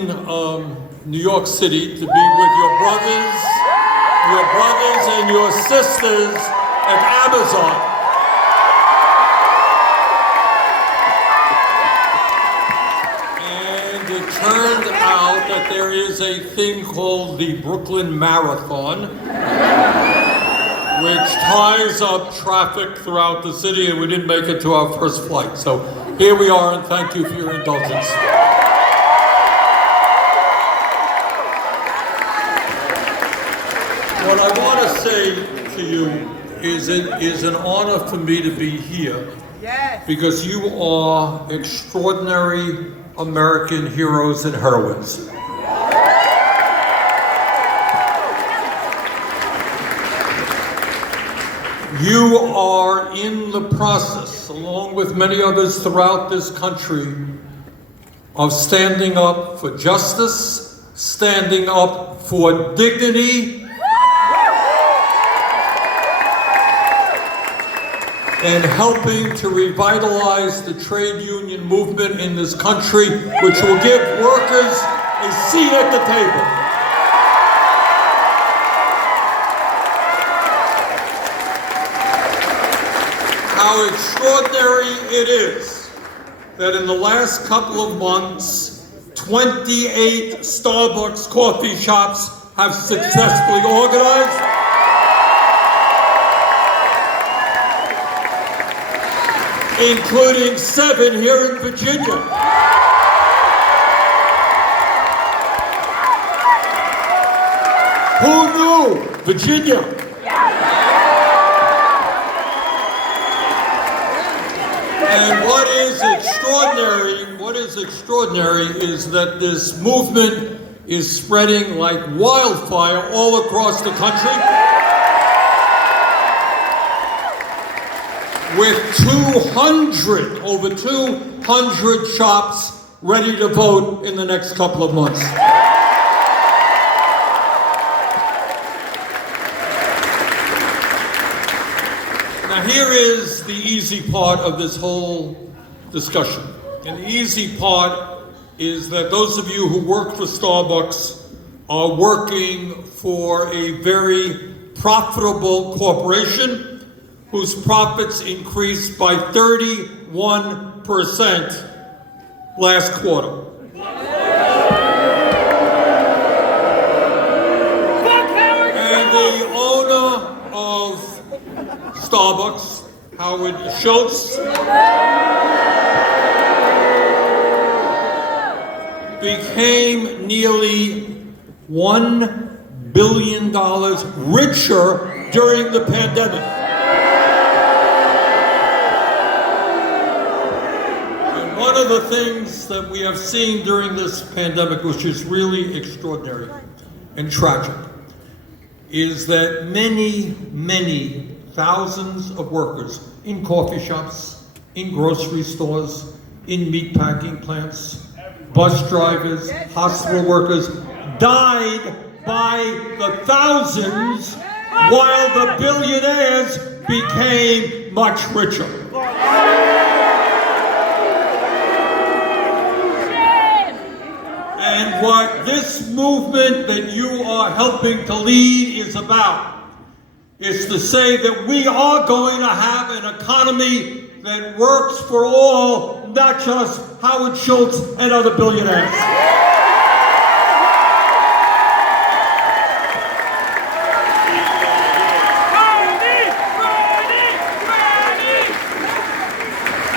in New York City to be with your brothers and your sisters at Amazon. And it turned out that there is a thing called the Brooklyn Marathon, which ties up traffic throughout the city, and we didn't make it to our first flight. So here we are, and thank you for your indulgence. What I want to say to you is it is an honor for me to be here. Yes. Because you are extraordinary American heroes and heroines. You are in the process, along with many others throughout this country, of standing up for justice, standing up for dignity, and helping to revitalize the trade union movement in this country, which will give workers a seat at the table. How extraordinary it is that in the last couple of months, 28 Starbucks coffee shops have successfully organized. Including 7 here in Virginia. Who knew? Virginia. And what is extraordinary is that this movement is spreading like wildfire all across the country, with over 200 shops ready to vote in the next couple of months. Now here is the easy part of this whole discussion. And the easy part is that those of you who work for Starbucks are working for a very profitable corporation whose profits increased by 31% last quarter. And the owner of Starbucks, Howard Schultz, became nearly $1 billion richer during the pandemic. One of the things that we have seen during this pandemic, which is really extraordinary and tragic, is that many, many thousands of workers in coffee shops, in grocery stores, in meatpacking plants, bus drivers, hospital workers, died by the thousands while the billionaires became much richer. And what this movement that you are helping to lead is about is to say that we are going to have an economy that works for all, not just Howard Schultz and other billionaires.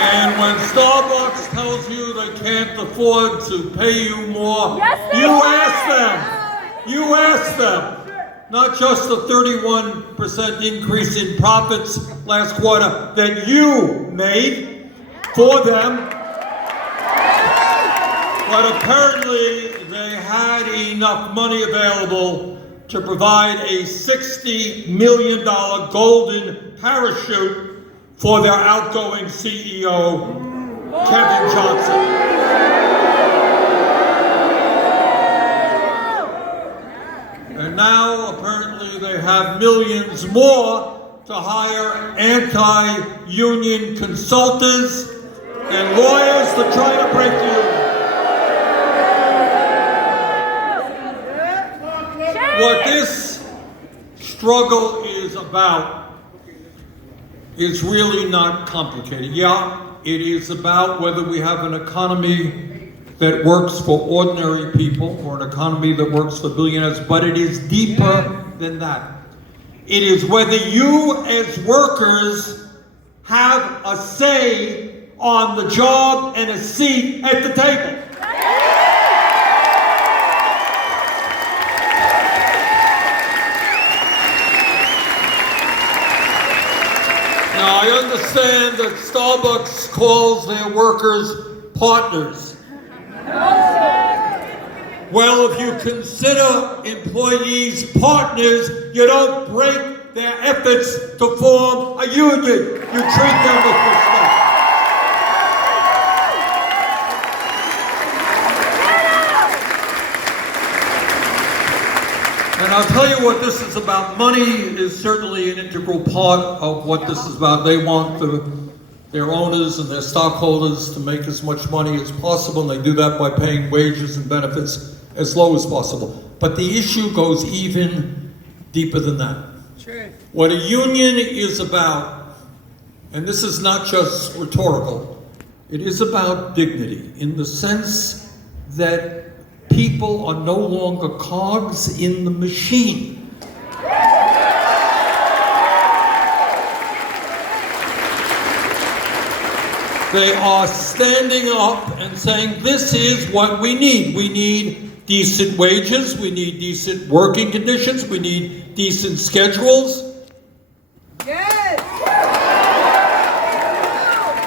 And when Starbucks tells you they can't afford to pay you more, you ask them, not just the 31% increase in profits last quarter that you made for them, but apparently they had enough money available to provide a $60 million golden parachute for their outgoing CEO, Kevin Johnson. And now, apparently, they have millions more to hire anti-union consultants and lawyers to try to break the union. What this struggle is about is really not complicated. Yeah, it is about whether we have an economy that works for ordinary people or an economy that works for billionaires, but it is deeper than that. It is whether you as workers have a say on the job and a seat at the table. Now, I understand that Starbucks calls their workers partners. Well, if you consider employees partners, you don't break their efforts to form a union. You treat them with respect. And I'll tell you what this is about. Money is certainly an integral part of what this is about. They want their owners and their stockholders to make as much money as possible, and they do that by paying wages and benefits as low as possible. But the issue goes even deeper than that. Sure. What a union is about, and this is not just rhetorical, it is about dignity in the sense that people are no longer cogs in the machine. They are standing up and saying, this is what we need. We need decent wages, we need decent working conditions, we need decent schedules. Yes!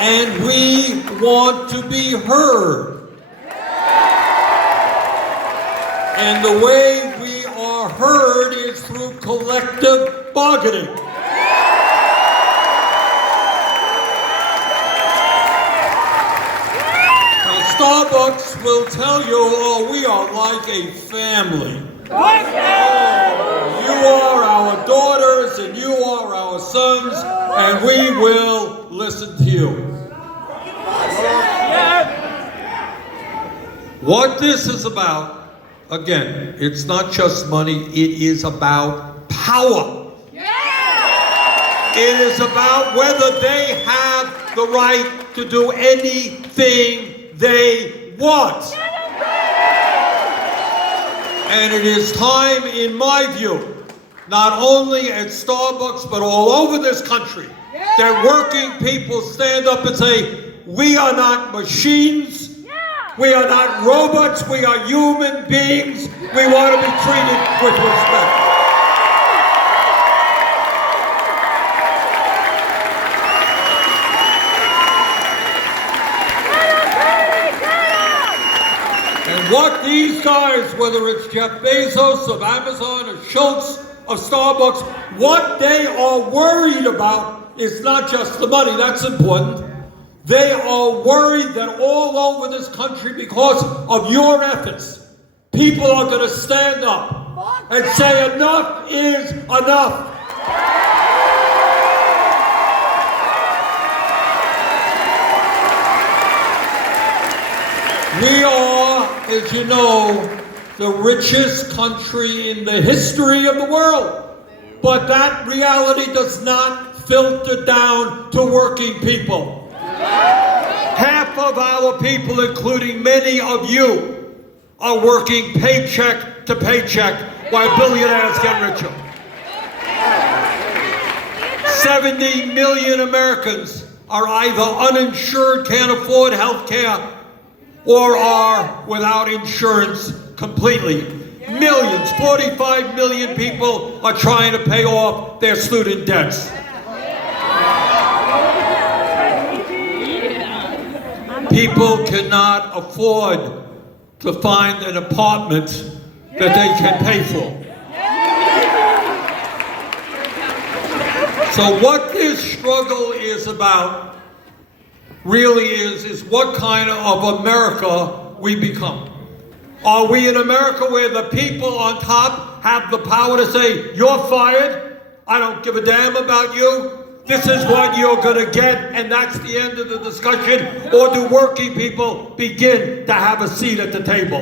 And we want to be heard. And the way we are heard is through collective bargaining. Now, Starbucks will tell you, oh, we are like a family. Oh, you are our daughters and you are our sons, and we will listen to you. What this is about, again, it's not just money, it is about power. Yeah! It is about whether they have the right to do anything they want. And it is time, in my view, not only at Starbucks, but all over this country, that working people stand up and say, we are not machines. We are not robots, we are human beings. We want to be treated with respect. And what these guys, whether it's Jeff Bezos of Amazon or Schultz of Starbucks, what they are worried about is not just the money, that's important. They are worried that all over this country, because of your efforts, people are going to stand up and say enough is enough. We are, as you know, the richest country in the history of the world. But that reality does not filter down to working people. Half of our people, including many of you, are working paycheck to paycheck while billionaires get richer. 70 million Americans are either uninsured, can't afford health care, or are without insurance completely. Millions, 45 million people are trying to pay off their student debts. People cannot afford to find an apartment that they can pay for. So what this struggle is about really is what kind of America we become. Are we an America where the people on top have the power to say, you're fired, I don't give a damn about you, this is what you're going to get, and that's the end of the discussion? Or do working people begin to have a seat at the table?